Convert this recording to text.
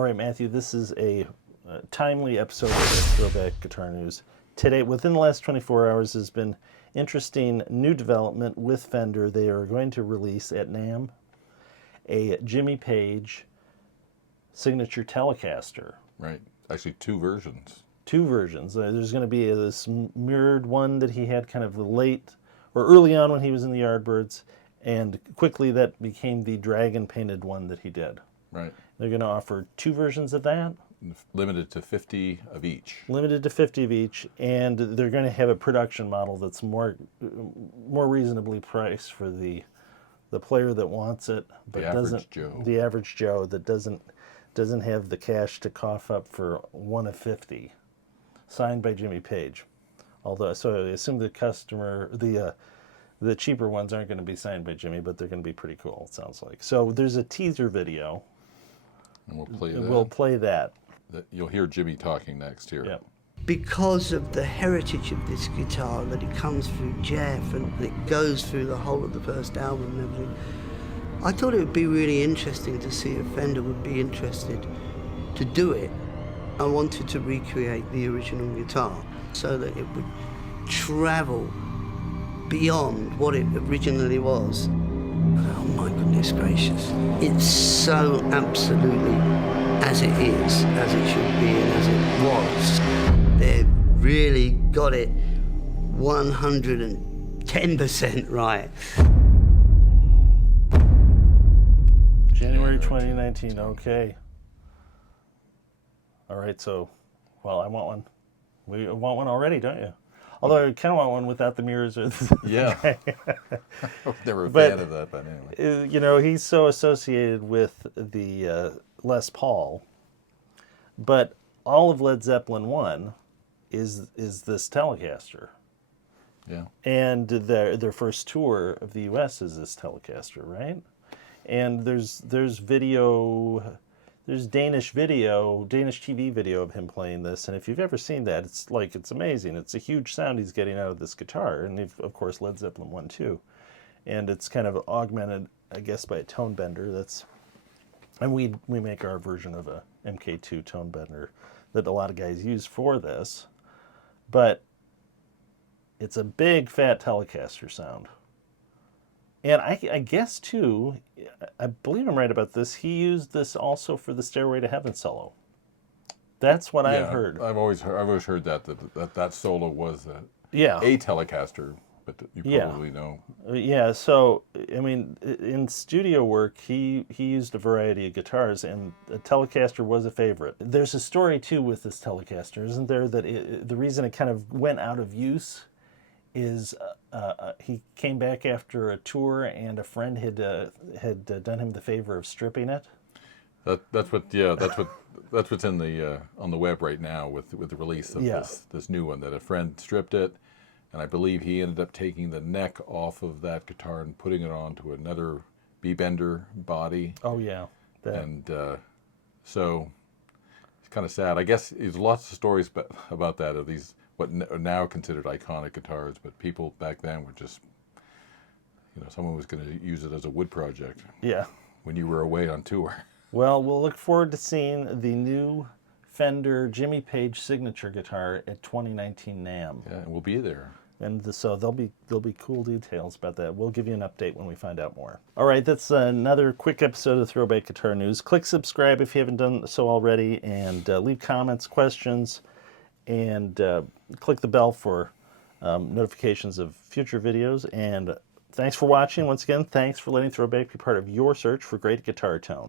All right, Matthew, this is a timely episode of Throwback Guitar News. Today, within the last 24 hours, has been interesting new development with Fender. They are going to release at NAMM a Jimmy Page signature Telecaster. Right. Actually, two versions. Two versions. There's going to be this mirrored one that he had kind of late or early on when he was in the Yardbirds, and quickly that became the dragon painted one that he did. Right. They're going to offer two versions of that. Limited to 50 of each. Limited to 50 of each, and they're going to have a production model that's more reasonably priced for the player that wants it, but the average Joe that doesn't have the cash to cough up for one of 50, signed by Jimmy Page. Although, so I assume the customer, the cheaper ones aren't going to be signed by Jimmy, but they're going to be pretty cool, it sounds like. So there's a teaser video. And we'll play that. We'll play that. You'll hear Jimmy talking next here. Yep. Because of the heritage of this guitar, that it comes through Jeff and it goes through the whole of the first album and everything, I thought it would be really interesting to see if Fender would be interested to do it. I wanted to recreate the original guitar so that it would travel beyond what it originally was. Oh my goodness gracious. It's so absolutely as it is, as it should be, and as it was. They've really got it 110% right. January 2019, okay. All right, so, well, I want one. We want one already, don't you? Although I kind of want one without the mirrors. Yeah. Never a fan of that, but anyway. You know, he's so associated with the Les Paul, but all of Led Zeppelin 1 is this Telecaster. Yeah. And their first tour of the U.S. is this Telecaster, right? And there's video, there's Danish TV video of him playing this, and if you've ever seen that, it's amazing. It's a huge sound he's getting out of this guitar, and of course Led Zeppelin 1 too. And it's kind of augmented, I guess, by a tone bender. And we make our version of a MK2 tone bender that a lot of guys use for this, but it's a big fat Telecaster sound. And I guess, too, I believe I'm right about this, he used this also for the Stairway to Heaven solo. That's what I've heard. I've always heard that solo was a Telecaster, but you probably know. Yeah, so, I mean, in studio work, he used a variety of guitars, and the Telecaster was a favorite. There's a story, too, with this Telecaster, isn't there, that the reason it kind of went out of use is he came back after a tour and a friend had done him the favor of stripping it. That's what's in the on the web right now with the release of this new one, that a friend stripped it, and I believe he ended up taking the neck off of that guitar and putting it onto another B-bender body. Oh yeah. And so it's kind of sad. I guess there's lots of stories about that, of these what are now considered iconic guitars, but people back then were just, someone was going to use it as a wood project. Yeah. When you were away on tour. Well, we'll look forward to seeing the new Fender Jimmy Page signature guitar at 2019 NAMM. Yeah, and we'll be there. And so there'll be cool details about that. We'll give you an update when we find out more. All right, that's another quick episode of Throwback Guitar News. Click subscribe if you haven't done so already, and leave comments, questions, and click the bell for notifications of future videos. And thanks for watching. Once again, thanks for letting Throwback be part of your search for great guitar tone.